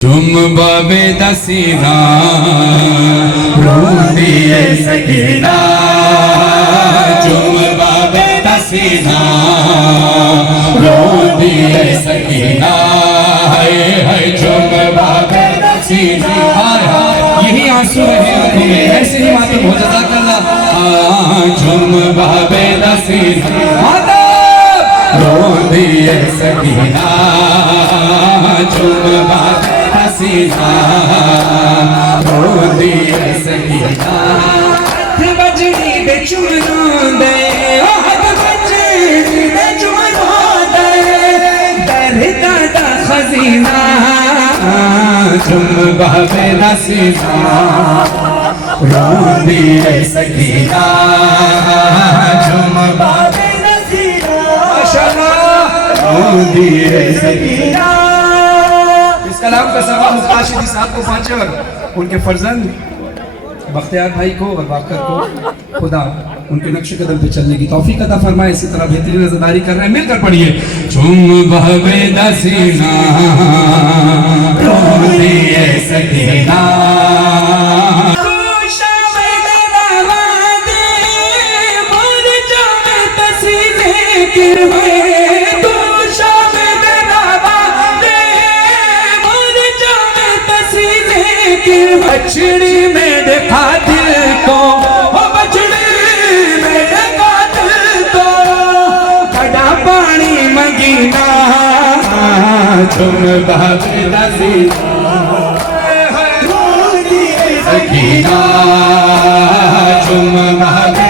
तुम बाबे दसीना रोंदी है सकीना, तुम बाबे दसीना रोंदी है सकीना, है तुम बाबे दसीना। यही आंसू रहे आंखों में, ऐसे ही मातम हो जज़ाकल्लाह। तुम बाबे दसीना रोंदी है सकीना, तुम बाबे दसीना रोंदी है सकीना। बजड़ी दे चुमनोंदे बजड़ी दे चुमनोंदे दरदा दा खजीना, तुम बाबे दसीना रोंदी है सकीना, तुम बाबे दसीना माशाअल्लाह रोंदी है सकीना। इस कलाम का सवाब मुफ्ताशिदी साहब को पहुंचे और उनके फर्जंद बख्तियार भाई को और बाकर को खुदा उनके नक्श कदम पे चलने की तौफीक अता फरमाए। इसी तरह बेहतरीन नज़रदारी कर रहे हैं, मिलकर पढ़िए। तुम बहबे दसीना रोंदी है सकीना, बछड़ी में देखा दिल को, बछड़ी में देखा दिल को, कड़ा पानी मंगीना, तुम बाबे दसीना रोंदी है सकीना, तुम बाबे